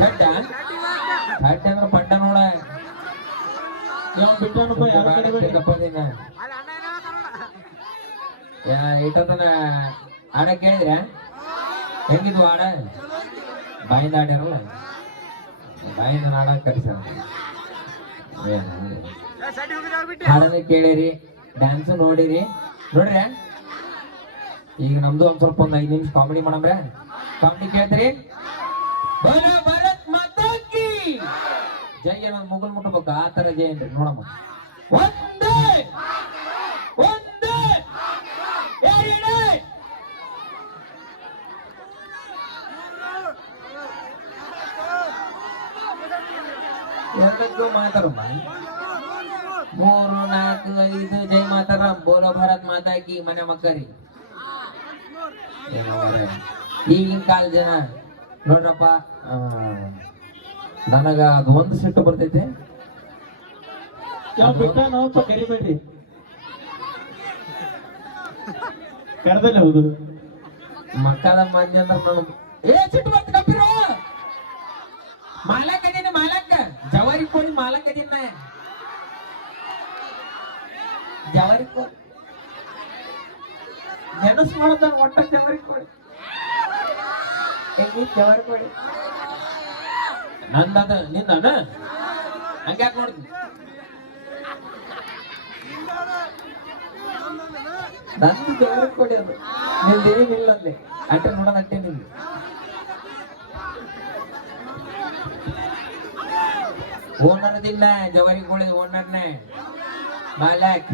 ಚಡ್ಡ ಚಡ್ಡ ಅಂದ್ರೆ ಪಡ್ಡ ನೋಡ ಇಟ್ಟತನ ಆಡ ಕೇಳಿದ್ರೆ ಹೆಂಗಿದ್ವು ಆಡ ಬಾಯಿಂದ ಆಡ್ಯಾರಲ್ಲ ಬಾಯಿಂದ ಆಡ ಕಲಿಸ ಹಾಡನ್ನ ಕೇಳಿರಿ ಡ್ಯಾನ್ಸ್ ನೋಡಿರಿ ನೋಡ್ರಿ ಈಗ ನಮ್ದು ಒಂದ್ ಸ್ವಲ್ಪ 5 ನಿಮಿಷ ಕಾಮಿಡಿ ಮಾಡಮ್ರೆ ಕಾಮಿಡಿ ಕೇಳ್ತೀರಿ ಭಾರತ್ ಮಾತಾ ಕಿ ಜೈ ಅನ್ನೋದು ಮುಗುಲ್ ಮುಟ್ಟಬೇಕು ಆ ತರ ಜೈ ಏನ್ರಿ ನೋಡಮ್ಮ ಒಂದೇ ಒಂದೇ ಎರಡೇ ಎರಡಕ್ಕೂ ಮಾತಾಡಮ್ಮ 3 4 5 ಜೈ ಮಾತಾರ ಬೋಲೋ ಭಾರತ್ ಮಾತಾ ಕಿ ಮನೆ ಮಕ್ಕರಿ ಈಗಿನ ಕಾಲ ಜನ ನೋಡ್ರಪ್ಪ ನನಗ ಅದು ಒಂದು ಸಿಟ್ಟು ಬರ್ತೈತೆ ಕರಿಬೇಡ್ರಿ ಕರೆದಲ್ಲ ಹೌದು ಮಕ್ಕಳ ಮಂದಿ ಅಂದ್ರೆ ನಾನು ಸಿಟ್ಟು ಬರ್ತ ಕಪ್ಪಿರೋ ಮಾಲಕ್ ಅದೀನಿ ಮಾಲಕ್ ಜವಾರಿ ಕೋಳಿ ಮಾಲಕ್ ಅದೀನ ಜವಾರಿ ಕೋಳಿ ನೆನಸು ಮಾಡೋದ ಒಟ್ಟ ಜವಾರಿ ಕೋಳಿ ಹೆಂಗಿ ಜವಾರಿ ಕೋಳಿ ನಂದದ ನಿಂದನ ಹಂಗ್ಯಾಕೆ ನೋಡ್ತೀನಿ ನಂದು ಜವಾರಿ ಕೋಳಿ ಅದು ನಿಂದೇನಿಲ್ಲ ಅಲ್ಲಿ ಅಟ್ಟೆ ನೋಡೋಣ ಅಟ್ಟೆ ನಿಂದು ಓನರ್ ದಿನ ಜವಾರಿ ಕೋಳಿ ಓನರ್ನೇ ಮಾಲಕ್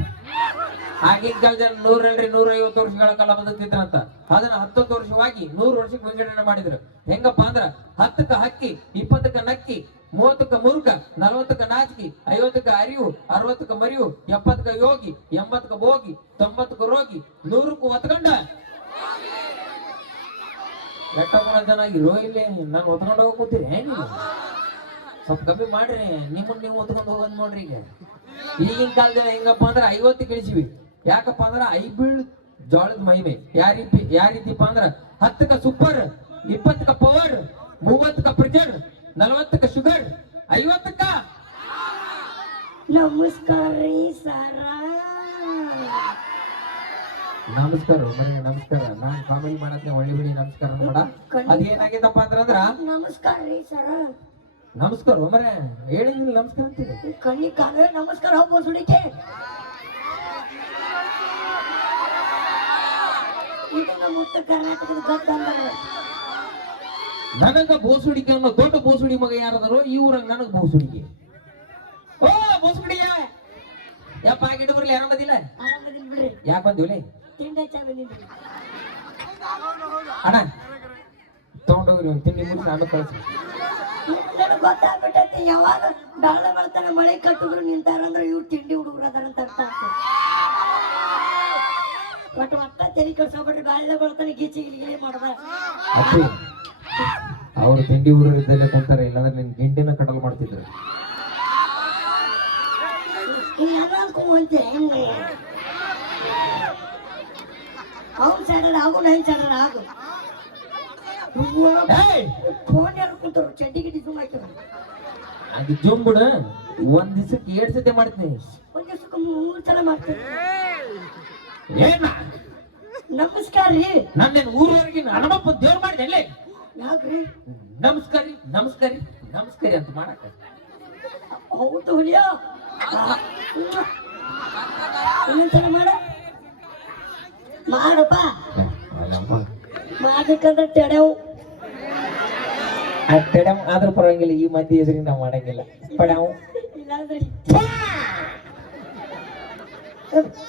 ಆಗಿನ ಕಾಲದಲ್ಲಿ 100 ವರ್ಷಗಳ ಕಾಲ ಬದುಕ್ತಿದ್ರಂತ ಅದನ್ನ 10 ವರ್ಷವಾಗಿ 100 ವರ್ಷಕ್ಕೆ ವಿಂಗಡಣೆ ಮಾಡಿದ್ರು ಹೆಂಗಪ್ಪ ಅಂದ್ರ 10ಕ್ಕ ಹಕ್ಕಿ 20ಕ್ಕ ನಕ್ಕಿ 30ಕ್ಕ ಮುರುಕ 40ಕ್ಕ ನಾಚಿಕಿ 50ಕ್ಕ ಅರಿವು 60ಕ್ಕ ಮರಿವು 70ಕ್ಕ ಯೋಗಿ 80ಕ್ಕ ಭೋಗಿ 90ಕ್ಕ ರೋಗಿ 100ಕ್ಕ ಒತ್ಕೊಂಡ ಎಷ್ಟೊಂದು ಜನ ಇರೋ ಇಲ್ಲಿ ನಾನು ಒತ್ಕೊಂಡು ಹೋಗಿ ಕೂತೀರಿ ನೀವು ಸ್ವಲ್ಪ ಕಮ್ಮಿ ಮಾಡ್ರಿ ನಿಮ್ಮನ್ನ ನೀವು ಒತ್ಕೊಂಡು ಹೋಗೋದ್ ನೋಡ್ರಿ ಈಗ ಈಗಿನ ಕಾಲದಲ್ಲಿ ಹೆಂಗಪ್ಪ ಅಂದ್ರೆ 50 ಇಳಿಸಿವಿ ಯಾಕಪ್ಪ ಅಂದ್ರ ಐಬೀಳ್ ಜೋಳದ ಮಹಿಮೆ ಯಾವ ರೀತಿಪ್ಪ ಅಂದ್ರ 10ಕ್ಕ ಸೂಪರ್ 20ಕ್ಕ ಪವರ್ 30ಕ್ಕ ಪ್ರೆಷರ್ 40ಕ್ಕ ಶುಗರ್ 50ಕ್ಕ ನಮಸ್ಕಾರ ರೀ ಸರ ನಮಸ್ಕಾರ ಮನೆ ನಮಸ್ಕಾರ ನಾನ್ ಕಾಮಿಡಿ ಮಾಡತ್ನೆ ಒಳ್ಳೆ ಬಿಡಿ ನಮಸ್ಕಾರ ಮಾಡ ಅದೇನಾಗಿದಪ್ಪ ಅಂದ್ರ ನಮಸ್ಕಾರ ರೀ ಸರ ನಮಸ್ಕಾರ ಮರೆ ಹೇಳಿದಿಲ್ಲ ನಮಸ್ಕಾರ ಅಂತೀರಿ ಕಣ್ಣಿ ಕಾಲ ನಮಸ್ಕಾರ ಹೋಗ್ಬೋದು ಸುಡಿಕೆ ಇದು ನಮ್ಮ ಉತ್ತರ ಕರ್ನಾಟಕದ ಗದ್ದ ಅಂದ್ರೆ ನನಗ ಬೋಸುಡಿಕೆ ಅನ್ನೋ ದೊಡ್ಡ ಬೋಸುಡಿ ಮಗ ಯಾರದಾರೋ ಈ ಊರಾಗ ನನಗ ಬೋಸುಡಿಕೆ ಓ ಬೋಸುಡಿಯ ಯಪ್ಪ ಆಗಿಟ್ಟು ಬರ್ಲಿ ಆರಾಮದಿಲ್ಲ ಆರಾಮದಿಲ್ಲ ಬಿಡ್ರಿ ಯಾಕೆ ಬಂದಿವಲಿ ತಿಂಡಿ ಚಾ ಬಂದಿದ್ರಿ ಅಣ್ಣ ತಗೊಂಡೋಗ್ರಿ ಒಂದು ತಿಂಡಿ ಮುಗಿಸಿ ಆಮೇಲೆ ಕಳಿಸಿ ನನಗೆ ಗೊತ್ತಾಗ್ಬಿಟ್ಟೈತಿ ಯಾವಾಗ ಡಾಳ ಬೆಳ್ತಾನೆ ಮಳೆ ಕಟ್ಟಿದ್ರು ನಿಂತಾರಂದ್ರೆ ಇವ್ರು ತಿಂಡಿ ಹುಡುಗರು ಅದಾರಂತ ಅರ್ಥ ಆಗ್ತದೆ ಒಟ್ಟ ತೆರಿ ಕಳ್ಸೋಬಿಟ್ರಿ ಗಾಳಿದ ಬೆಳ್ತಾನೆ ಗೀಚಿ ಗಿಲಿ ಮಾಡ್ದ ಅಪ್ಪಿ ಅವ್ರು ತಿಂಡಿ ಹುಡುಗರು ಇದ್ದಲ್ಲೇ ಕುಂತಾರೆ ಇಲ್ಲಾಂದ್ರೆ ನಿನ್ ಗಿಂಡಿನ ಕಟಲ್ ಮಾಡ್ತಿದ್ರು ಅನ್ಕೊಂಬಂತೆ ಹೆಂಗೆ ಅವ್ನು ಸ್ಯಾಡರ್ ಆಗು ನೈನ್ ಸ್ಯಾಡರ್ ಆಗು ಫೋನ್ ಯಾರು ಕುಂತರು ಚಡ್ಡಿ ಗಿಡ್ಡಿ ಸುಮ್ಮ ಹಾಕಿದ್ರು ಅದು ಜುಂಬುಡ ಒಂದ್ ದಿವಸಕ್ಕೆ 2 ಸತಿ ಮಾಡ್ತೀನಿ ಒಂದ್ ದಿವಸಕ್ಕೆ 3 ಸಲ ಮಾಡ್ತೀನಿ ಏನ ನಮಸ್ಕಾರ ರೀ ನನ್ನೇನು ಊರವರೆಗೆ ಹನುಮಪ್ಪ ದೇವ್ರು ಮಾಡಿದೆ ಅಲ್ಲೇ ಯಾಕ್ರಿ ನಮಸ್ಕಾರಿ ನಮಸ್ಕಾರಿ ನಮಸ್ಕಾರಿ ಅಂತ ಮಾಡಕ ಹೌದು ಹುಲಿಯ ಇನ್ನೊಂದ್ಸಲ ಮಾಡಪ್ಪ ಮಾಡ್ಬೇಕಂದ್ರೆ ತೆಡೆವು ಅಟ್ಟಡಮ್ ಆದ್ರೂ ಪರವಾಗಿಲ್ಲ ಈ ಮಂದಿ ಎದುರಿಗೆ ನಾವು ಮಾಡಂಗಿಲ್ಲ ಪಡಾವು ಇಲ್ಲಾಂದ್ರೆ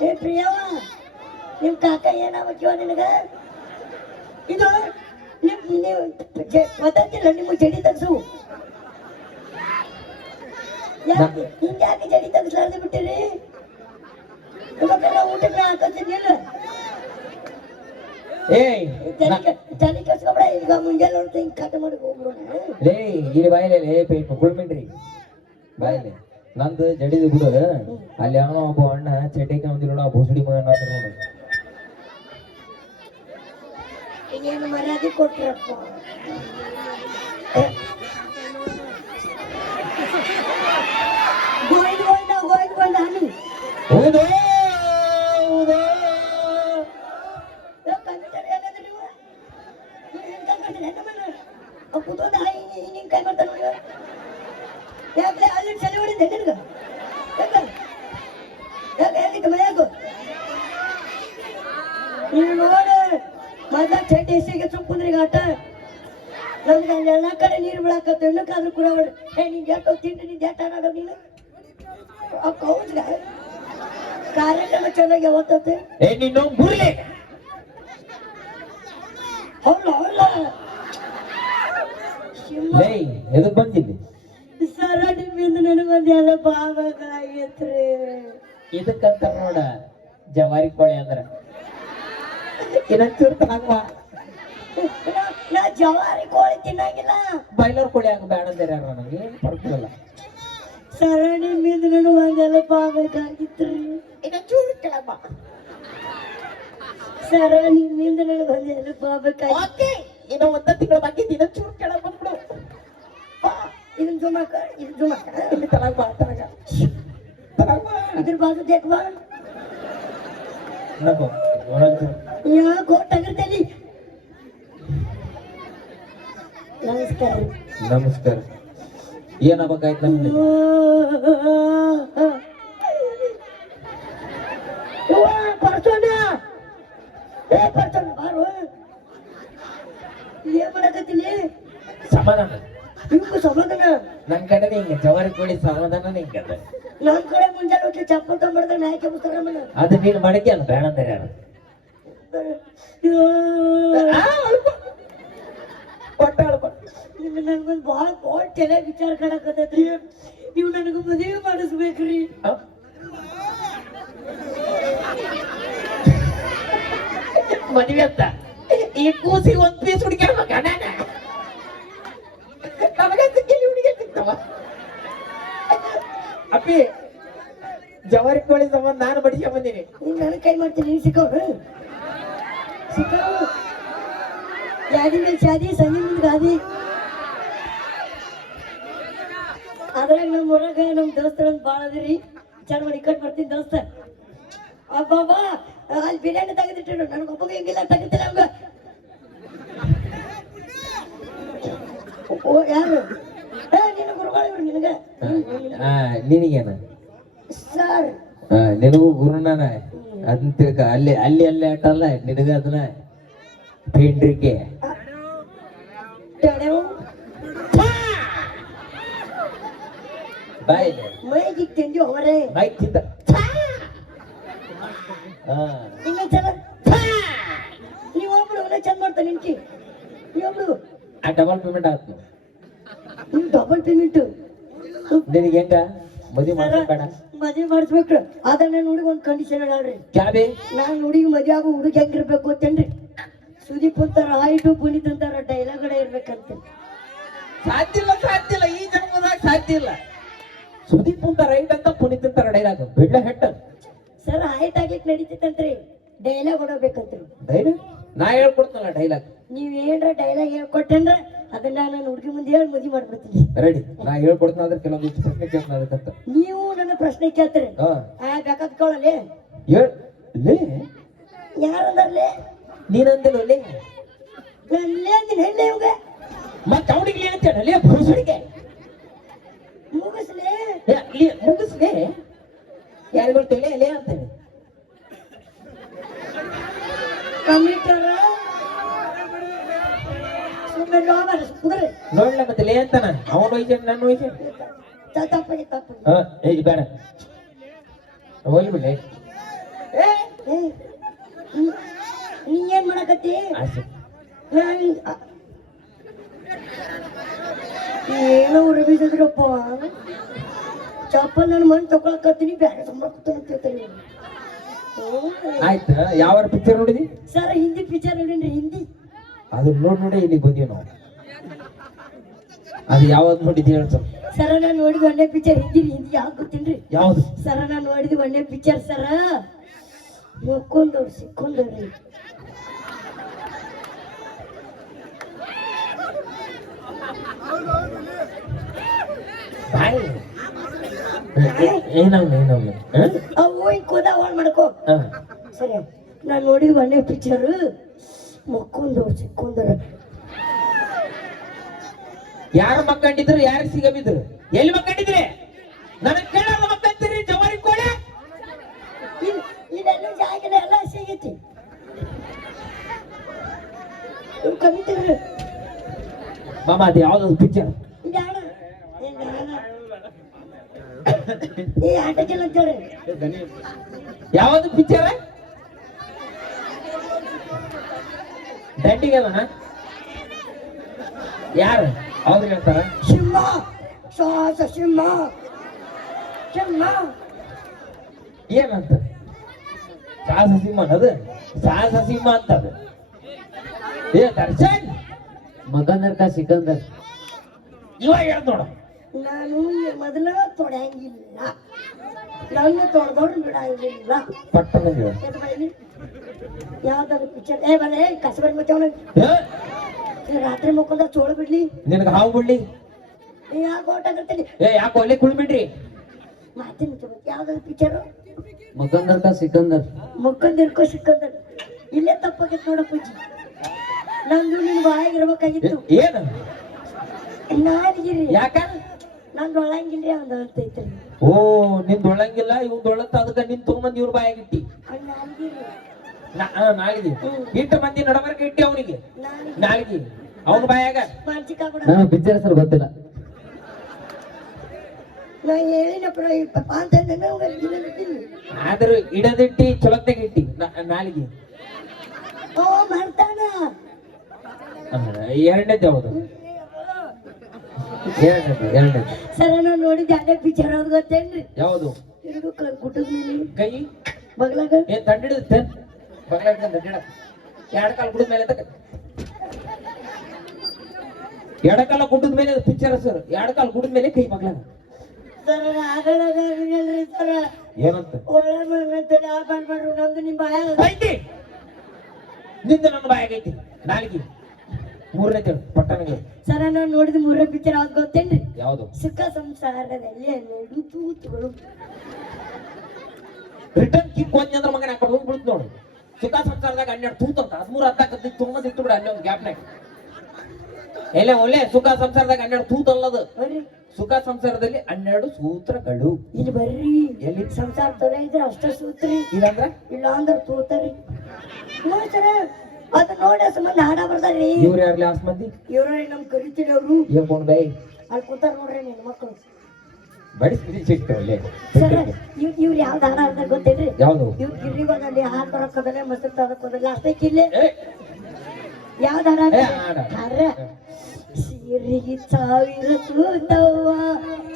ಏ ಪ್ರಿಯವ ನಿಮ್ ಕಾಕ ಏನಾಗ್ಬೇಕಿವ ನಿನಗ ಇದು ನೀವು ಗೊತ್ತಿಲ್ಲ ನಿಮಗೆ ಜಡಿ ತಗ್ಸು ಹಿಂಗ್ಯಾಕೆ ಜಡಿ ತಗ್ಸ್ಲಾರ್ದು ಬಿಟ್ಟಿರಿ ಇವಾಗೆಲ್ಲ ಊಟಕ್ಕೆ ಹಾಕೋತಿದ್ದಿಲ್ಲ ಏಯ್ ತಲೆ ಕಸ್ಕೊಬೇಡ ಈಗ ಮುಂಜಾನೆ ನೋಡ್ತಾ ಹಿಂಗ್ ಕಟ್ ಮಾಡಿ ಹೋಗ್ಬಿಡೋಣ ಲೇ ಇಲ್ಲಿ ಬಾಯಿಲೆ ಲೇ ಪೇಟ್ ಮುಗುಳ್ಬಿಡ್ರಿ ಬಾಯಿಲೆ ನಂದು ಜಡಿದು ಬಿಡು ಅಲ್ಲಿ ಅವನ ಒಬ್ಬ ಅಣ್ಣ ಚಡ್ಡಿಗೆ ಒಂದಿರೋಣ ಭೂಸುಡಿ ಮಗನ ಅಂತ ನೋಡು ಇನ್ನೇನು ಮರ್ಯಾದೆ ಕೊಟ್ರಪ್ಪ ಕೂತ್ಕೊಂಡ ಹಿಂಗ್ ಕೈ ಮಾಡ್ತಾನ ನೋಡಿ ಯಾಕೆ ಅಲ್ಲಿ ಚಳಿ ಹೊಡಿದ್ದೆ ನಿನಗ ಯಾಕೆ ಯಾಕೆ ಹೇಳಿಕ್ಕೆ ಮನೆಯಾಗು ನೀವು ನೋಡ ಮೊದ್ಲ ಚಡ್ಡಿ ಎಸಿಗೆ ಸುಮ್ಮನೆ ಆಟ ನಮ್ಗೆ ಅಲ್ಲೆಲ್ಲ ಕಡೆ ನೀರು ಬಿಡಾಕತ್ತ ಇನ್ನಕ್ಕಾದ್ರೂ ಕೂಡ ನಿನ್ ಎಟ್ಟು ತಿಂಡಿ ನಿನ್ ಎಟ್ಟ ಆಡೋ ನೀನು ಕೌಜ್ಗ ಕಾರ್ಯಕ್ರಮ ಚೆನ್ನಾಗಿ ಓದ್ತತೆ ನೀನು ಮುರ್ಲೆ ಹೌಲ್ಲ ಹೌಲ್ಲ ಲೇ ಎದಕ್ ಬಂದಿಲ್ಲಿ ಸರ ನಿಮ್ಮಿಂದ ನನಗೊಂದು ಎಲ್ಲ ಬಾವಾಗೈತ್ರಿ ಇದಕ್ಕಂತ ನೋಡ ಜವಾರಿ ಕೋಳಿ ಅಂದ್ರ ಇನ್ನೊಂಚೂರು ತಗೊಂಬ ನಾ ಜವಾರಿ ಕೋಳಿ ತಿನ್ನಂಗಿಲ್ಲ ಬಾಯ್ಲರ್ ಕೋಳಿ ಆಗ ಬೇಡ ಅಂದ್ರ ಯಾರು ನನಗೆ ಏನು ಪಡ್ಕೊಳ್ಳಲ್ಲ ಸರ ನಿಮ್ಮಿಂದ ನನಗೊಂದೆಲ್ಲ ಬಾಬೇಕಾಗಿತ್ರಿ ಇನ್ನೊಂಚೂರು ಕೆಳಮ್ಮ ಸರ ನಿಮ್ಮಿಂದ ನನಗೊಂದೆಲ್ಲ ಬಾಬೇಕಾಗಿತ್ತು ಓಕೆ ಇನ್ನು ಒಂದ ತಿಂಗಳ ಬಾಕಿ ಇನ್ನೊಂಚೂರು ಕೆಳಗೆ ಬಂದ್ಬಿಡು ಇದನ್ ಜುಮಾಕ ಇದು ಜುಮಾಕ ಇಲ್ಲಿ ತಳಗ ಬಾ ತಳಗ ಇದ್ರ ಬಾಜು ದೇಕ್ ಬಾ ನಗೋ ಒಂದೊಂಚೂರು ಯಾಕೋ ಟಗರ್ದಲ್ಲಿ ನಮಸ್ಕಾರ ನಮಸ್ಕಾರ ಏನಾಗಬೇಕಾಯ್ತು ನಮ್ಗೆ ಪರ್ಸೋಣ ಏ ಪರ್ಸೋಣ ಬಾರು ಏನ್ ಮಾಡಕತ್ತಿಲ್ಲ ಸಮಾಧಾನ ನಿಮ್ಗೂ ಸಮಾಧಾನ ನನ್ ಕಡೆ ಹಿಂಗ ಜವಾರಿ ಕೋಳಿ ಸಮಾಧಾನ ಹಿಂಗದ ನಮ್ ಕಡೆ ಮುಂಜಾನೆ ಹೋಗಿ ಚಪ್ಪಲ್ ತೊಗೊಂಡ್ರೆ ನಾಯ್ಕೆ ಪುಸ್ತಕ ಅದು ನೀನು ಮಡಕೆ ಅಲ್ಲ ಬೇಡ ಅಂದ್ರೆ ಯಾರು ನನ್ಗೊಂದು ಭಾಳ ತಲೆ ವಿಚಾರ ಕಾಣಕತ್ತೈತ್ರಿ ನೀವು ನನಗೆ ಮದುವೆ ಮಾಡಿಸ್ಬೇಕ್ರಿ ಮದುವೆ ಅಂತ ಈ ಕೂಸಿ ಒಂದ್ ಪೀಸ್ ಹುಡುಕ್ಯಾಡ್ಬೇಕ ನನಗಂತ ಹುಡುಗಿ ಸಿಗ್ತಾವ ಅಪ್ಪಿ ಜವಾರಿ ಕೋಳಿ ಸಂಬಂಧ ನಾನು ಬಡಿಸ್ಕೊಂಡ್ ಬಂದೀನಿ ನೀನ್ ನನಗೆ ಕೈ ಮಾಡ್ತೀನಿ ನೀನ್ ಸಿಕ್ಕವ್ರು ಸಿಕ್ಕವು ಯಾದಿ ಮೇಲೆ ಶಾದಿ ಸಂಜೆ ಮುಂದೆ ಗಾದಿ ಅದ್ರಾಗ ನಮ್ಮ ಊರಾಗ ನಮ್ಮ ದೋಸ್ತರೊಂದು ಭಾಳ ಅದಿರಿ ವಿಚಾರ ಮಾಡಿ ಕಟ್ ಬರ್ತೀನಿ ದೋಸ್ತ ಅಬ್ಬಬ್ಬಾ ಅಲ್ಲಿ ಬಿರಿಯಾನಿ ತೆಗೆದಿಟ್ಟಿರು ನನಗೊಬ್ಬಗೆ ಹಿಂಗಿಲ್ಲ ತೆಗಿತೀನಿ ಹಂಗ ಓ ಯಾರು ಏ ನಿನ್ನ ಗುರುಗಳು ಇವ್ರು ನಿನಗೆ ನಿನಗೇನ ಸರ್ ನಿನಗೂ ಗುರುನಾನ ಅದನ್ನ ತಿಳ್ಕ ಅಲ್ಲಿ ಅಲ್ಲಿ ಅಲ್ಲಿ ಆಟಲ್ಲ ನಿನಗ ಅದನ್ನ ಪೇಂಡ್ರಿಕೆ ಟೆಡೆವು ಬಾಯ್ ಮೈಗೆ ತಿಂದಿ ಅವರೇ ಬಾಯ್ ತಿಂದ ಇನ್ನೊಂದ್ಸಲ ನೀವು ಒಬ್ಳು ಒಳ್ಳೆ ಚಂದ ಮಾಡ್ತಾನೆ ನಿನ್ಕಿ ನೀವೊಬ್ಳು ಆ ಡಬಲ್ ಪೇಮೆಂಟ್ ಆಯ್ತು ನೀವು ಡಬಲ್ ಪೇಮೆಂಟ್ ನಿನಗೆ ಹೆಂಗ ಮದುವೆ ಮಾಡ್ಬೇಡ ಮದುವೆ ಮಾಡಿಸ್ಬೇಕ್ರಿ ಅದನ್ನ ನೋಡಿ ಒಂದು ಕಂಡೀಷನ್ ಹೇಳ್ರಿ ಕ್ಯಾಬೆ ನಾನು ಹುಡುಗಿ ಮದುವೆ ಆಗೋ ಹುಡುಗಿ ಹೆಂಗಿರ್ಬೇಕು ಅಂತೇನ್ರಿ ಸುದೀಪ್ ಅಂತಾರ ಆಯ್ತು ಪುನೀತ್ ಅಂತಾರ ಡೈಲಾಗಡೆ ಇರ್ಬೇಕಂತ ಸಾಧ್ಯ ಇಲ್ಲ ಈ ಜನ್ಮದಾಗ ಸಾಧ್ಯ ಇಲ್ಲ ಸುದೀಪ್ ಅಂತ ರೈಟ್ ಅಂತ ಪುನೀತ್ ಅಂತ ಡೈಲಾಗ್ ಬಿಡ್ಲ ಹೆಟ್ಟ ಸರ್ ಹೈಟ್ ಆಗ್ಲಿಕ್ಕೆ ನಡೀತೈತಂತ್ರಿ ಡೈಲಾಗ್ ಹೊಡಬೇಕಂತ್ರಿ ಡೈಲಾಗ್ ನಾ ಹೇಳ್ಕೊಡ್ತಲ್ಲ ಡೈಲಾಗ್ ನೀವ್ ಏನ್ರ ಡೈಲಾಗ್ ಹೇಳ್ಕೊಟ್ಟಂದ್ರ ಅದನ್ನ ನಾನು ಹುಡುಗಿ ಮುಂದೆ ಹೇಳಿ ಮದುವೆ ಮಾಡ್ಬಿಡ್ತೀನಿ ರೆಡಿ ನಾ ಹೇಳ್ಕೊಡ್ತೀನಿ ಅದ್ರ ಕೆಲವೊಂದಿಷ್ಟು ಪ್ರಶ್ನೆ ಕೇಳ್ತೀನಿ ಅದಕ್ಕಂತ ನೀವು ನನ್ನ ಪ್ರಶ್ನೆ ಕೇಳ್ತೀರಿ ಬೇಕಾದ್ ಕೇಳಲಿ ಲೇ ಯಾರಂದರ್ಲಿ ನೀನಂದಿಲ್ಲ ಲೇ ನನ್ಲೇ ಅಂದಿನ ಹೇಳಿ ಇವಾಗ ಮತ್ತೆ ಅವನಿಗೆ ಹೇಳ್ತೇನೆ ಲೇ ಭೂಸುಡಿಗೆ ಮುಗಿಸ್ಲಿ ಮುಗಿಸ್ಲೇ ಯಾರಿಗೂ ತಲೆ ಲೇ ಅಂತೇನೆ ಕಮಿಟರ ಸುಮ್ಮನೆ ನೋಡ್ಬಾರ ಕುದುರೆ ನೋಡ್ಲ ಮತ್ತೆ ಲೇ ಅಂತಾನ ಅವನ ವಯಸ್ಸು ನನ್ನ ವಯಸ್ಸು ತಪ್ಪಾಗಿ ತಪ್ಪು ಏ ಬೇಡ ಹೋಗ್ಬಿಡ್ಲೆ ನೀ ಏನ್ ಮಾಡಕತ್ತಿ ಆಸೆ ಏನೋ ಉರಬಿದ್ರಪ್ಪ ಚಪ್ಪಲ್ ನನ್ನ ಮನೆ ತಗೊಳಕತ್ತೀನಿ ಬ್ಯಾರೆ ಸಂಬಂಧಿ ಆಯ್ತು ಯಾವ ಪಿಕ್ಚರ್ ನೋಡಿದಿ ಸರ್ ಹಿಂದಿ ಪಿಕ್ಚರ್ ನೋಡಿನ್ರಿ ಹಿಂದಿ ಅದು ನೋಡಿ ಇಲ್ಲಿಗೆ ಬಂದೀವಿ ನಾವು ಅದು ಯಾವ್ದು ನೋಡಿದ್ವಿ ಹೇಳ್ತ ಸರ ನಾನು ನೋಡಿದ ಒಳ್ಳೆ ಪಿಕ್ಚರ್ ಹಿಂದಿ ಯಾವ್ದು ಗೊತ್ತೇನ್ರಿ ಯಾವ್ದು ಸರ ನಾನು ನೋಡಿದ ಒಳ್ಳೆ ಪಿಕ್ಚರ್ ಸರ ಮುಕ್ಕೊಂದವ್ರು ಸಿಕ್ಕೊಂದವ್ರಿ ಏನವ್ನ ಅವು ಕೋದ ಹಾಳು ಮಾಡ್ಕೋ ಸರಿ ನಾನು ನೋಡಿದ ಒಳ್ಳೆ ಪಿಕ್ಚರ್ ಮುಕ್ಕೊಂದವ್ರು ಸಿಕ್ಕೊಂದವ್ರ ಯಾರು ಮಕ್ಕಂಡಿದ್ರು ಯಾರು ಸಿಗಬಿದ್ರು ಎಲ್ಲಿ ಮಕ್ಕಂಡಿದ್ರಿ ನನಗ್ ಕೇಳಲ್ಲ ಮಕ್ಕಂತೀರಿ ಜವಾರಿ ಕೋಳೆ ಇದೆಲ್ಲ ಜಾಗಿನ ಎಲ್ಲ ಸಿಗೈತಿ ಕಮಿತಿರು ಮಾಮ ಅದು ಯಾವ್ದೊಂದು ಪಿಕ್ಚರ್ ಬ್ಯಾಡ ಈ ಆಟಕ್ಕೆಲ್ಲ ಅಂತೇಳಿ ಯಾವ್ದು ಪಿಕ್ಚರ್ ದಂಡಿಗೆಲ್ಲ ಯಾರು ಅವ್ರು ಹೇಳ್ತಾರ ಸಿಂಹ ಸಾಹಸ ಸಿಂಹ ಸಿಂಹ ಏನಂತ ಸಾಹಸ ಸಿಂಹ ಅದು ಸಾಹಸ ಸಿಂಹ ಅಂತ ಅದು ಏ ದರ್ಶನ್ ಮಗಂದರ್ ಕಾ ಸಿಕಂದರ್ ಇವಾಗ ಹೇಳ್ ನೋಡ ನಾನು ಮೊದಲ ತೊಡೆಯಂಗಿಲ್ಲ ನನ್ನ ತೊಡೆದವ್ರು ಬಿಡಂಗಿಲ್ಲ ಪಟ್ಟಣ ಹೇಳು. ಎದ್ದು ಬೈಲಿ ಯಾವ್ದಾದ್ರು ಪಿಕ್ಚರ್ ಏ ಬರೇ ಕಸಬರಿ ಮತ್ತೆ ಅವನಿಗೆ ಏ, ರಾತ್ರಿ ಮುಖದ ಚೋಳು ಬಿಡ್ಲಿ ನಿನಗೆ ಹಾವು ಬಿಡ್ಲಿ ಯಾಕೆ ಓಟಾಗಿರ್ತೀನಿ ಏ ಯಾಕೆ ಒಳ್ಳೆ ಕುಳ್ಬಿಡ್ರಿ ಮಾತಿನ ಯಾವ್ದಾದ್ರು ಪಿಕ್ಚರು ಮಗಂದರ್ ಕಾ ಸಿಕಂದರ್ ಮುಖಂದಿರ್ಕೋ ಸಿಕ್ಕಂದ ಇಲ್ಲೇ ತಪ್ಪಾಗಿತ್ತು ನೋಡಪ್ಪ ಅಜ್ಜಿ ನಂದು ನಿನ್ ಬಾಯಾಗಿರ್ಬೇಕಾಗಿತ್ತು ಏನು ನಾಲ್ಗಿರಿ ಯಾಕ ನಂದು ಒಳಂಗಿಲ್ರಿ ಅವ್ನು ಅಂತೈತ್ರಿ ಓ ನಿಂದ್ ಒಳಂಗಿಲ್ಲ ಇವ್ ಒಳತ್ತ ಅದಕ್ಕ ನಿನ್ ತಗೊಂಬಂದ್ ಇವ್ರ ಬಾಯಾಗಿಟ್ಟಿ ನಾಲ್ಗಿರಿ ನಾಳಿಗೆ ಇಟ್ಟ ಮಂದಿ ನಡಬರ್ಕ ಇಟ್ಟಿ ಅವನಿಗೆ ನಾಲ್ಗಿ ನಾಳಿಗೆ ಅವನ ಬಾಯಾಗ ಮಾನಸಿಕ ಕೂಡ ನನಗೆ ಪಿಕ್ಚರ್ ಹೆಸರು ಗೊತ್ತಿಲ್ಲ. ನಾ ಹೇಳಿನಪ್ಪ ಪಾಪ ಅಂತಂದ್ರೆ ಆದ್ರೂ ಇಡದಿಟ್ಟಿ ಚೊಲತ್ನಾಗ ಇಟ್ಟಿ ನಾಳಿಗೆ ಓ ಮಾಡ್ತಾನ ಎರಡನೇದು ಯಾವುದು ಎರಡನೇದು ಸರ ನಾನು ನೋಡಿದ್ದೆ ಅದೇ ಪಿಕ್ಚರ್ ಅವ್ರು ಗೊತ್ತೇನ್ರಿ ಯಾವುದು ಎರಡು ಗುಡ್ಡದ ಮೇಲೆ ಕೈ ಬಗ್ಲಾಗ ಏನ್ ದಂಡಿಡ ಬಗ್ಲ ದಂಡಿಡ ಎರಡ್ ಕಾಲ ಗುಡ್ಡ ಮೇಲೆ ಎಡಕಾಲ ಗುಡ್ಡದ ಮೇಲೆ ಪಿಕ್ಚರ್ ಸರ್ ಎರಡ್ ಕಾಲ ಗುಡ್ಡದ ಮೇಲೆ ಕೈ ಬಗ್ಲಾಗ ಸರ ಆಗಲ್ರಿ ಸರ ಏನಂತ ಒಳ್ಳೆ ಮಾಡ್ತಾರೆ ಆ ಮಾಡ್ರು ನಮ್ದು ನಿಮ್ ಬಾಯ ಐತಿ ನಿಂದ ನನ್ನ ಬಾಯಾಗ ಐತಿ ನಾಲಿಗೆ ಮೂರನೇ ತಿಂಗಳು ಪಟ್ಟಣಗಳು ಸರ ನಾನು ನೋಡಿದ ಮೂರೇ ಪಿಕ್ಚರ್ ಯಾವ್ದು ಗೊತ್ತೇನ್ರಿ ಯಾವುದು ಸುಖ ಸಂಸಾರದಲ್ಲಿ ಎರಡು ತೂತುಗಳು ರಿಟರ್ನ್ ಕಿಕ್ ಒಂದ್ ಅಂದ್ರ ಮಗನ ಆ ಕಡೆ ಹೋಗ್ಬಿಡ್ತು ನೋಡು ಸುಖ ಸಂಸಾರದಾಗ 12 ತೂತ ಅಂತ 13 ಹತ್ತಾಕತ್ತಿ ತುಂಬದ್ ಇಟ್ಟು ಬಿಡ ಅಲ್ಲಿ ಒಂದು ಗ್ಯಾಪ್ನಾಗ ಎಲ್ಲೇ ಒಳ್ಳೆ ಸುಖ ಸಂಸಾರದಾಗ 12 ತೂತ ಅಲ್ಲದು ಬರ್ರಿ ಸುಖ ಸಂಸಾರದಲ್ಲಿ 12 ಸೂತ್ರಗಳು ಇಲ್ಲಿ ಬರ್ರಿ ಎಲ್ಲಿ ಸಂಸಾರ ತೊಲೆ ಇದ್ರೆ ಅಷ್ಟ ಸೂತ್ರಿ ಇದಂದ್ರ ಇಲ್ಲ ಅಂದ್ರೆ ತೂತರಿ ನೋಡಿ ಸರ ಅದ ನೋಡಿ ಸಂಬಂಧ ಹಾಡ ಬರ್ತಾರ್ರಿ ಇವ್ರು ಯಾರ್ಲಿ ಆಸ್ ಮಂದಿ ಇವ್ರ ನಮ್ ಕರಿತೀರಿ ಅವ್ರು ಏನ್ ಬೈ ಅಲ್ಲಿ ಕೂತಾರ ನೋಡ್ರಿ ನಿನ್ ಮಕ್ಕಳು ಬಡಿಸ್ತೀನಿ ಸಿಕ್ತು ಒಳ್ಳೆ ಸರ ಇವ್ರು ಯಾವ್ದು ಹಾಡ ಅಂತ ಗೊತ್ತೇನ್ರಿ ಯಾವುದು ಇವ್ ಗಿರಿಗೋದಲ್ಲಿ ಹಾಲು ಬರಕೋದಲ್ಲ ಮೊಸರು ತರಕೋದಲ್ಲ ಅಷ್ಟೇ ಕಿಲ್ಲೆ ಏ ಯಾವ್ದು ಹಾಡ ಏ, ಹಾಡ. ಹಾಡ್ರ ಸಿರಿಗೆ ಸಾವಿರ ತೂತವ್ವ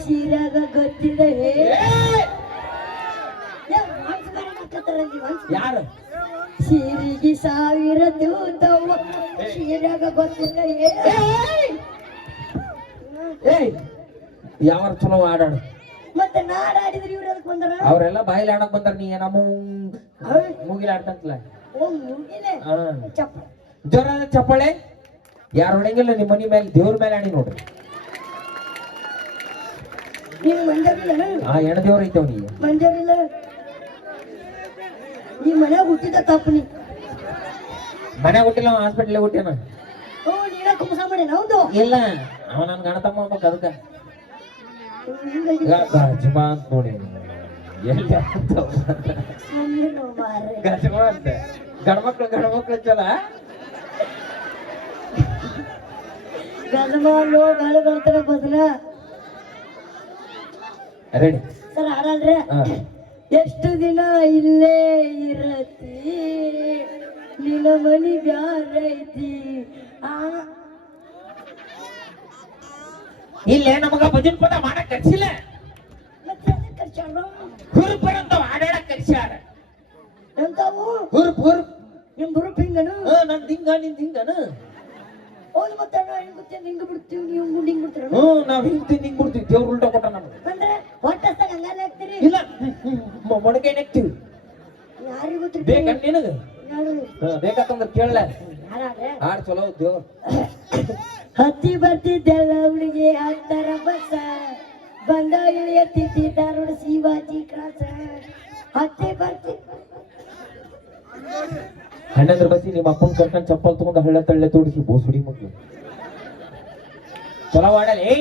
ಸಿರಾಗ ಗೊತ್ತಿಲ್ಲ ಹೇ ಯಾರು ಸಿರಿಗೆ ಸಾವಿರ ತೂತವ್ವ ಸಿರಾಗ ಗೊತ್ತಿಲ್ಲ ಹೇ ಏಯ್ ಯಾವ ಚಲೋ ಆಡಾಡು ಮತ್ತೆ ನಾಡ್ ಆಡಿದ್ರಿ ಇವ್ರು ಅದಕ್ಕೆ ಬಂದಾರ ಅವರೆಲ್ಲ ಬಾಯಿಲಿ ಆಡಕ್ ಬಂದಾರ ನೀ ನಮ್ಮ ಮೂಗಿಲಿ ಆಡ್ತಂತಲ್ಲ ಓ ಮುಗಿಲೆ ಹಾ ಚಪ್ಪ ಜೋರಾದ ಚಪ್ಪಾಳೆ ಯಾರು ಹೊಡಂಗಿಲ್ಲ ನಿಮ್ಮ ಮನಿ ಮೇಲೆ ದೇವ್ರ ಮೇಲೆ ಆಡಿ ನೋಡ್ರಿ ನೀನು ಮಂಜರಿಲ್ಲ ಆ ಹೆಣ ದೇವ್ರ ಐತೆ ಅವನಿಗೆ ಮಂಜರಿಲ್ಲ ನೀ ಮನ್ಯಾಗ ಹುಟ್ಟಿದ ತಪ್ಪು ನೀ ಮನ್ಯಾಗ ಹುಟ್ಟಿಲ್ಲ ಹಾಸ್ಪಿಟ್ಲ್ ಹುಟ್ಟ್ಯಾನ ಓ ನೀನ ಕುಂಸ ಮಾಡಿ ಹೌದು ಇಲ್ಲ ಅವ ನನ್ ಗಣತಮ್ಮ ಹೋಗ್ಬೇಕು ಅದಕ್ಕ ಹಿಂಗಾಗಿ ಗಜಮಾ ಅಂತ ನೋಡಿ ಎಲ್ಲಿ ಸುಮ್ಮನೆ ನಾವು ಮಾರ್ರೆ ಗಜಮಾ ಅಂತ ಗಂಡ್ಮಕ್ಳು ಚಲ ಗಜಮಾನು ಗಾಳಿ ಬರ್ತಾರ ಬದಲ ರೆಡಿ ಸರ್ ಹಾಡಲ್ರಿ ಎಷ್ಟು ದಿನ ಇಲ್ಲೇ ಇರತಿ ನಿನ್ನ ಮನಿ ಬ್ಯಾರೈತಿ ಆ ಇಲ್ಲೇ ನಮಗ ಭಜನ್ ಪದ ಮಾಡಕ್ ಕರ್ಸಿಲ್ಲ ಮತ್ತೆ ಅದಕ್ಕೆ ಕರ್ಸ್ಯಾರೋ? ಹುರುಪರಂತ ಆಡಾಡಕ್ ಕರ್ಸ್ಯಾರ ಎಂತಾವು ಹುರುಪ್ ನಿಮ್ ಬುರುಪ್ ಹಿಂಗನು ನನ್ ಹಿಂಗ ನಿಂದ ಹಿಂಗನ ಹೌದು ಮತ್ತೆ ನಾವು ಹಿಂಗ್ ಗೊತ್ತೇನು ಹಿಂಗ್ ಬಿಡ್ತೀವಿ ನೀವು ಮುಂದೆ ಹಿಂಗ್ ಬಿಡ್ತೀರ ನಾವ್ ಹಿಂಗ್ ತಿಂದ್ ಹಿಂಗ್ ಬಿಡ್ತೀವಿ ದೇವ್ರ ಉಲ್ಟಾ ಕೊಟ್ಟ ನಮ್ಗೆ ಅಂದ್ರೆ ಹೊಟ್ಟೆಸ್ದಾಗ ಹಂಗಾಲೆ ಹಾಕ್ತೀರಿ ಇಲ್ಲ ಮೊಣಕೈ ನೆಕ್ತೀವಿ ಯಾರಿಗೂ ಗೊತ್ತಿರ್ತೀವಿ ಬೇಕನ್ ನಿನಗ ಯಾರು ಬೇಕಂತಂದ್ರ ಕೇಳಲ್ಲ ಯಾರಾದ್ರೆ ಹಾಡ್ ಚಲೋ ದೇವ್ರ ಹತ್ತಿ ಬರ್ತಿದ್ದೆಲ್ಲ ಹುಡುಗಿ ಹಾಕ್ತಾರ ಬಸ್ ಬಂದ ಇಳಿಯತ್ತಿದ್ದಿ ಧಾರವಾಡ ಶಿವಾಜಿ ಕ್ರಾಸ ಹತ್ತಿ ಬರ್ತಿ ಹಣ್ಣಂದ್ರ ಬಸಿ ನಿಮ್ಮ ಅಪ್ಪನ ಕರ್ಕೊಂಡ್ ಚಪ್ಪಲ್ ತಗೊಂಡ್ ಹಳ್ಳ ತಳ್ಳೆ ತೋಡಿಸಿ ಬೋಸುಡಿ ಮಕ್ಳು ಚಲೋ ಮಾಡಲಿ.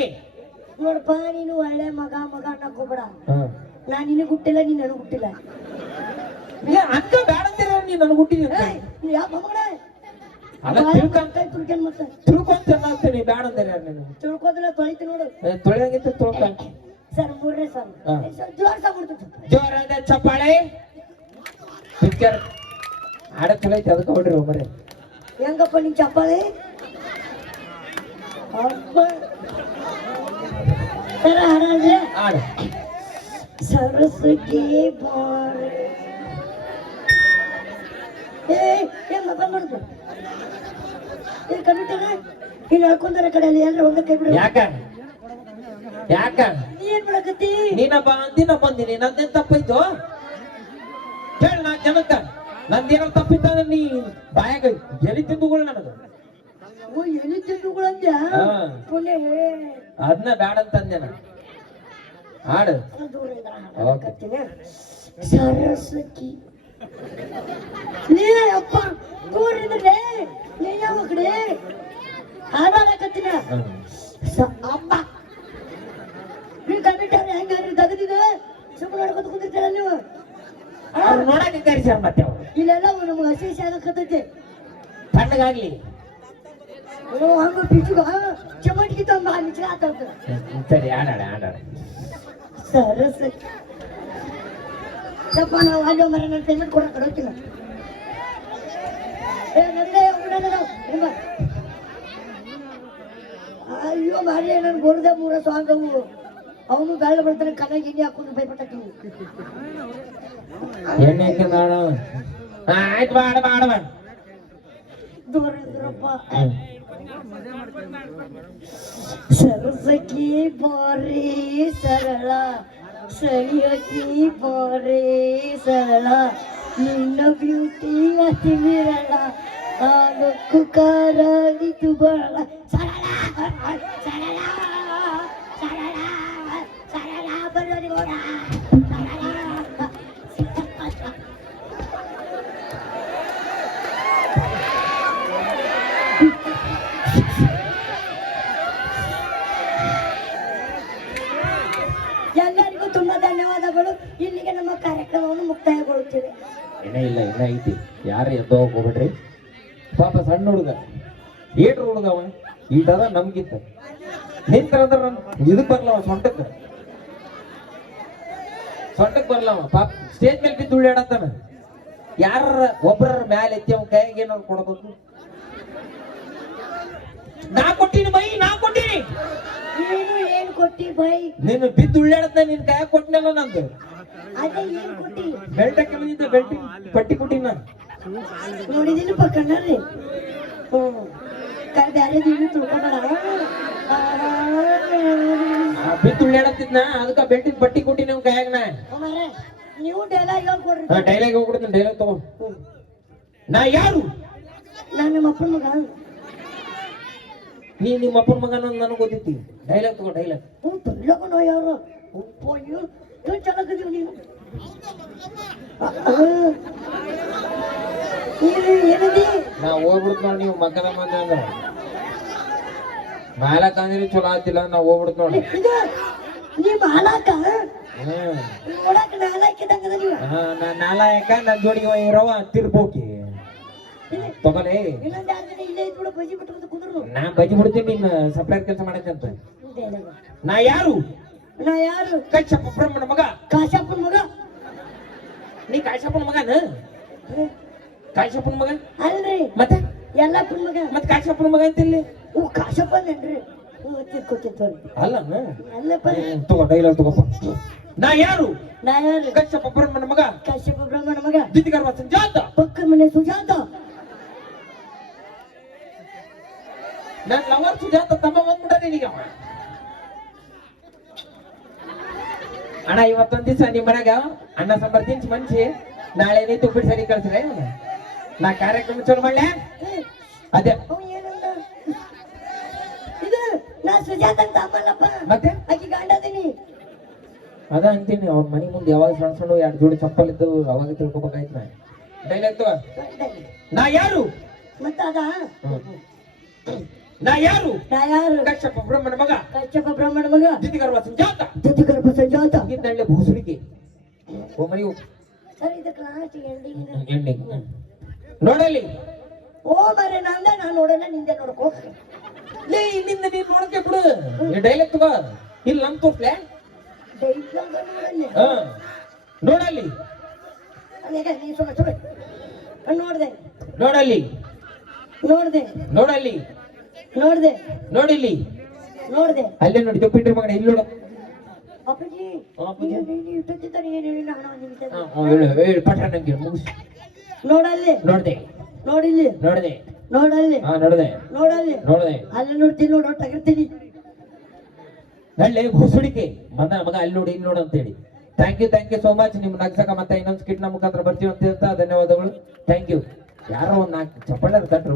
ನೋಡಪ್ಪ ನೀನು ಒಳ್ಳೆ ಮಗ ಮಗ ಅನ್ನಕೋಬೇಡ. ನಾನ್ ನಿನಗ್ ಹುಟ್ಟಿಲ್ಲ, ನೀನ್ ನನಗ್ ಹುಟ್ಟಿಲ್ಲ. ಅಕ್ಕ ಬೇಡ ಅಂತೀರ ನೀ ನನಗೆ ಹುಟ್ಟಿದ ಯಾವ ಮಗನೇ ಅಲ್ಲ ತಿಳ್ಕೊಂತ ತುಳ್ಕೊಂಡ್ ಮತ್ತೆ ತಿಳ್ಕೊಂತ ಅಂತೀನಿ ಬೇಡ ಅಂತೀರ ನೀನು ತಿಳ್ಕೋದಿಲ್ಲ ತೊಳಿತು ನೋಡು. ತೊಳೆಯಂಗಿತ್ತು ತಿಳ್ಕೊ. ಸರ್ ಮೂರನೇ ಸರ್ ಜೋರ್ಸಾಗ್ಬಿಡ್ತು. ಜೋರಾದ ಚಪ್ಪಾಳೆ. ಪಿಕ್ಚರ್ ಹಾಡ ಚಲೋ ಐತಿ ಅದಕ್ಕೆ ಹೊಡ್ರಿ ಮರೆ. ಹೆಂಗಪ್ಪ ನಿನ್ ಚಪ್ಪಾಳೆ? ಸರ ಹಾಡಲ್ರಿ ಹಾಡು. ಸರಸ್ವತಿ ಬಾರೆ ಬಂದ್ಬಿಡ್ತು. ಇಲ್ಲಿ ಕಮಿಟಿನ ಇಲ್ಲಿ ಹೇಳ್ಕೊಂಡಾರ ಕಡೆ ಅಲ್ಲಿ ಎಲ್ಲರೂ ಒಂದ ಕೈ ಬಿಡ. ಯಾಕ ಯಾಕ ನೀ ಏನ್ ಮಾಡಕತ್ತಿ? ನೀನಪ್ಪ ಅಂದಿನ ಬಂದಿನಿ ನಂದೇನ್ ತಪ್ಪೈತು ಹೇಳ. ನಾ ಜನಕ್ಕ ನಂದೇನೋ ತಪ್ಪಿತ್ತಂದ್ರೆ ನೀ ಬಾಯಾಗ ಎಲಿ ತಿಂದುಗಳು ನನಗ. ಓ ಎಲ್ಲಿ ತಿಂದುಗಳಂದ್ಯಾ? ಪುಣ್ಯ ಅದನ್ನ ಬ್ಯಾಡ ಅಂತ ಅಂದೇನ. ಹಾಡು. ದೂರ ಇದ್ರ ಸರಸ್ವತಿ ನೀ ಅಪ್ಪ ದೂರ ಇದ್ರೆ ನೀ ಯಾವ ಕಡೆ ಹಾಡಾಡಕತ್ತಿನ ಅಪ್ಪ ನೀ ಕಮಿಟಿ ಅವ್ರು ಹೆಂಗಾರಿ ತೆಗೆದಿದೆ ಸುಮ್ಮನೆ ನೋಡ್ಕೊತ ಕುಂದಿರ್ತೀರ ನೀವು. ಅವ್ರು ನೋಡಕ್ಕೆ ಕರಿಸ್ಯಾರ ಮತ್ತೆ ಅವ್ರು. ಇಲ್ಲೆಲ್ಲ ನಮ್ಗೆ ಹಸಿ ಆಗಕತ್ತೈತೆ ತಣ್ಣಗಾಗ್ಲಿ. ಹಂಗ ಬಿಚ್ಚುಗ ಚಮಟ್ಗಿ ತಂದ ಮಿಚ್ಚ ಆತ. ಸರಿ ಆಡಾಡ ಆಡಾಡ. ಸರಸ್ವತಿ ಯಪ್ಪ ನಾವು ಅಲ್ಲಿ ಮರ ನನ್ನ ಪೇಮೆಂಟ್ ಕೊಡಕ್ಕೆ ಕೊಡೋಕಿಲ್ಲ. ಅಯ್ಯೋ ಮಾರಿ ನನ್ ಗೋರ್ದ ಮೂರ ಸಾಂಗ್ ಅವು ಅವನು ಬೆಳ್ಳ ಬರ್ತಾನೆ ಕಣ್ಣಾಗ ಎಣ್ಣೆ ಹಾಕೊಂಡು ಭಯಪಟ್ಟಾಕಿನಿ. ಎಣ್ಣೆ ಆಯ್ತು ಬಾಡ ಬಾಡ ಬಾಡ. ದೂರ ಇದ್ರಪ್ಪ. ಸರಸಕಿ ಬಾರಿ ಸರಳ ಸರಿಯಕಿ ಬಾರಿ ಸರಳ ನಿನ್ನ ಬ್ಯೂಟಿ ಅತಿ ವಿರಳ ಆಗಕ್ಕೂ ಕಾರಿತು ಬರಳ ಸರಳ ಸರಳ ಸರಳ ಸರಳ ಬರೋರಿ ಓಡ ಎಲ್ಲರಿಗೂ ತುಂಬಾ ಧನ್ಯವಾದಗಳು. ಇಲ್ಲಿಗೆ ನಮ್ಮ ಕಾರ್ಯಕ್ರಮವನ್ನು ಮುಕ್ತಾಯಗೊಳ್ಳುತ್ತೇವೆ. ಇನ್ನ ಐತಿ. ಯಾರು ಎದ್ದು ಹೋಗ್ಬಿಡ್ರಿ. ಪಾಪ ಸಣ್ಣ ಹುಡುಗ ಏಟ್ರು ಹುಡುಗವ ಈಟದ ನಮ್ಗಿತ್ತ ನಿಂತಂದ್ರ ನಮ್ ಇದಕ್ ಬರ್ಲವ ಸೊಂಟಕ್ಕೆ ಬರ್ಲವ. ಪಾಪ ಸ್ಟೇಜ್ ಮೇಲೆ ಬಿದ್ದು ಉಳ್ಳಾಡತ್ತಾನ. ಯಾರ ಒಬ್ಬರ ಮ್ಯಾಲ ಎತ್ತಿ ಅವ್ನ ಕೈಯಾಗ ಏನಾದ್ರು ಕೊಡ್ಬೇಕು. ನಾ ಕೊಟ್ಟಿನಿ ಬೈ, ನಾ ಕೊಟ್ಟಿನಿ. ನೀನು ಏನ್ ಕೊಟ್ಟಿ ಬೈ? ನೀನು ಬಿದ್ದು ಉಳ್ಳಾಡತ್ತ ನಿನ್ ಕೈಯಾಗ ಕೊಟ್ಟಿನಲ್ಲ ನಂದು. ಅದೇ ಏನ್ ಕೊಟ್ಟಿ? ಬೆಲ್ಟ್ ಹಾಕಿದ್ದೆ, ಬೆಲ್ಟ್ ಪಟ್ಟಿ ಕೊಟ್ಟಿನ ನಾನು. ನೋಡಿದಿಲ್ಲಪ್ಪ ಕಣ್ಣಲ್ಲಿ. ಬ್ಯಾರೆ ದಿನ ತಿಳ್ಕೊಬೇಡ. ಬಿದ್ದು ಉಳ್ಳಾಡತ್ತಿದ್ನ ಅದಕ್ಕ ಬೆಲ್ಟಿನ ಪಟ್ಟಿ ಕೊಟ್ಟಿ ನಿಮ್ ಕೈಯಾಗ ನಾ. ನೀವು ಡೈಲಾಗ್ ಹೇಳ್ಕೊಡ್ರಿ. ಡೈಲಾಗ್ ಹೋಗ್ಬಿಡ್ತೀನಿ. ಡೈಲಾಗ್ ತಗೋ. ನಾ ಯಾರು? ನಾನು ನಿಮ್ಮ ಅಪ್ಪನ ಮಗ. ನೀ ನಿಮ್ಮ ಅಪ್ಪನ ಮಗ ನನಗೆ ಗೊತ್ತೈತಿ. ಡೈಲಾಗ್ ತಗೋ. ಡೈಲಾಗ್ ಲಗನ ಯಾರು ಚೆನ್ನಾಗಿದ್ದೀವಿ ನೀನು. ಏನದಿ ನಾ ಹೋಗ್ಬಿಡ್ತ ನೋಡಿ. ನೀವು ಮಕ್ಕದ ಮಂದಿ ಅಂದ್ರ ಮಾಲಕ್ ಅಂದ್ರಿ ಚಲೋ ಆತಿಲ್ಲ. ನಾ ಹೋಗ್ಬಿಡ್ತ ನೋಡಿ. ಇದು ನಿಮ್ಮ ಹಾಲಾಕ ನೋಡಕ್ ನಾಲಾಕಿದಂಗದ ನೀವು. ನಾಲಾಯಕ ನನ್ನ ಜೋಡಿಗೆ ಇರವ ತಿರ್ಬೋಕಿ ತಗೊಲೆ. ಇನ್ನೊಂದು 2 ದಿನ ಇಲ್ಲೇ ಇದ್ಬಿಡು. ಬಜಿ ಬಿಟ್ಟು ಕುಂದ್ರು. ನಾ ಬಜಿ ಬಿಡ್ತೀನಿ. ನಿನ್ನ ಸಪ್ಲೈರ್ ಕೆಲಸ ಮಾಡಕ್ಕಂತ. ನಾ ಯಾರು? ನಾ ಯಾರು? ಕಶ್ಯಪ ಬ್ರಹ್ಮನ ಮಗ. ಕಾಶಪ್ಪನ ಮಗ. ನೀ ಕಾಶಪ್ಪನ ಮಗನ? ಕಾಶಪ್ಪನ ಮಗ ಅಲ್ರಿ ಮತ್ತೆ ಎಲ್ಲಪ್ಪನ ಮಗ. ಮತ್ತೆ ಕಾಶಪ್ಪನ ಮಗ ಅಂತಿಲ್ಲಿ. ಓ ಕಾಶಪ್ಪನೇನ್ರಿ? ತಿರ್ಕೊತಿರ್ತಾರೆ ಅಲ್ಲ ಅಲ್ಲಪ್ಪ. ತಗೋ. ಡೈಲಾಗ್ ತಗೋಪ್ಪ. ನಾ ಯಾರು? ನಾ ಯಾರು? ಕಶ್ಯಪ ಬ್ರಹ್ಮನ ಮಗ. ಕಾಶ್ಯಪ ಬ್ರಹ್ಮನ ಮಗ. ದಿತಿಗರ್ವ ಸಂಜಾತ. ಪಕ್ಕ ಮನೆ ಸುಜಾತ. ನನ್ನ ಲವರ್ ಸುಜಾತ ತಮ್ಮ ಬಂದ್ಬಿಟ್ಟ ನಿನಗೆ. ಅಣ್ಣ ಇವತ್ತೊಂದ್ ದಿವಸ ನಿಮ್ ಮನ್ಯಾಗ ಅಣ್ಣ ಸಾಂಬಾರ್ ತಿನ್ಸಿ ಮನ್ಸಿ ನಾಳೆ ನೀ ತುಪ್ಪಿಟ್ಟು ಸರಿ ಕಳ್ಸ್ರೆ ನಾ ಕಾರ್ಯಕ್ರಮ ಚಲೋ ಮಾಡ್ಲೆ. ಅದೇ ಏನಂದ ಇದು? ನಾ ಸುಜಾತ ಅಂತ ಅಮ್ಮಲ್ಲಪ್ಪ. ಮತ್ತೆ ಆಕಿ ಗಂಡದೀನಿ. ಅದ ಅಂತೀನಿ. ಅವ್ರ ಮನಿ ಮುಂದೆ ಯಾವಾಗ ಸಣ್ಣ ಸಣ್ಣ 2 ಜೋಡಿ ಚಪ್ಪಲ್ ಇದ್ದವು ಅವಾಗ ತಿಳ್ಕೊಬೇಕಾಯ್ತು. ನಾ ಡೈಲಾಗ್ ತಗೋ. ನಾ ಯಾರು? ಮತ್ತ ಅದ ನಾ ಯಾರು ನಾ ಯಾರು ಕಶ್ಯಪ ಬ್ರಹ್ಮನ ಮಗ ಕಶ್ಯಪ ಬ್ರಾಹ್ಮಣ ಮಗ ದಿತಿಗರ್ವ ಸಂಜಾತ ಜತಿಗರ್ಭ ಸಂಜಾತ ಇದ್ದಳ್ಳೆ ಭೂಸುಡಿಕೆ ಓ ಮರಿ ಸರ್ ಇದಕ್ಕೆ ಲಾಸ್ಟ್ ಎಂಡಿಂಗ್ ಎಣ್ಣೆ ನೋಡಲಿ ಓ ಮರೆ ನಂದ ನಾನು ನೋಡೋಣ ನಿಂದೆ ನೋಡ್ಕೋ ಲೇ ಇಲ್ಲಿಂದ ನೀನ್ ನೋಡಕ್ಕೆ ಬಿಡು ಈ ಡೈಲೆಕ್ಟ್ ತಗೋ ಇಲ್ಲಿ ನಮ್ ತೋರ್ಸ್ಲೆ ಡೈಲಾಗ್ ನೋಡಲ್ಲಿ ಹಾ ನೋಡಲ್ಲಿ ಅನೇಕ ನೀ ಸುಮ್ಮನೆ ನೋಡ್ದೆ ನೋಡಲ್ಲಿ ನೋಡ್ದೆ ನೋಡಲ್ಲಿ ನೋಡ್ದೆ ನೋಡಿಲ್ಲಿ ನೋಡ್ದೆ ಅಲ್ಲೇ ನೋಡಿ ದೊಪ್ಪಿಟ್ರಿ ಮಗನ ಇಲ್ಲಿ ನೋಡು ಅಪ್ಪಾಜಿ ಅಪ್ಪಾಜಿ. ನೀನು ಇಟ್ಟಿದ್ದಾರೆ ಏನು ನಾನು ನಿಮಿಷ ಹೇಳು ಪಟ್ಟ ನಂಗೆ ಮುಗಿಸಿ ನೋಡಲ್ಲಿ ನೋಡ್ದೆ ನೋಡಿಲ್ಲಿ ನೋಡ್ದೆ ನೋಡಲ್ಲಿ ಹಾ ನೋಡ್ದೆ ನೋಡಲ್ಲಿ ನೋಡ್ದೆ ಅಲ್ಲಿ ನೋಡ್ತೀನಿ ನೋಡು ಟಗರ್ತೀನಿ ನಳ್ಳೆ ಭೂಸುಡಿಕೆ ಮಗ ಮಗ ಅಲ್ಲಿ ನೋಡಿ ಇಲ್ಲಿ ನೋಡು ಅಂತ ಹೇಳಿ ಥ್ಯಾಂಕ್ ಯು ಸೋ ಮಚ್ ನಿಮ್ ನಗ್ಸಕ ಮತ್ತೆ ಇನ್ನೊಂದು ಸ್ಕಿಟ್ ನಮ್ಮ ಮುಖಾಂತರ ಬರ್ತೀವಿ ಅಂತ ಹೇಳ್ತಾ ಧನ್ಯವಾದಗಳು ಥ್ಯಾಂಕ್ ಯು ಯಾರೋ ಒಂದ್ ನಾಲ್ಕು ಚಪ್ಪಳ ತಟ್ರು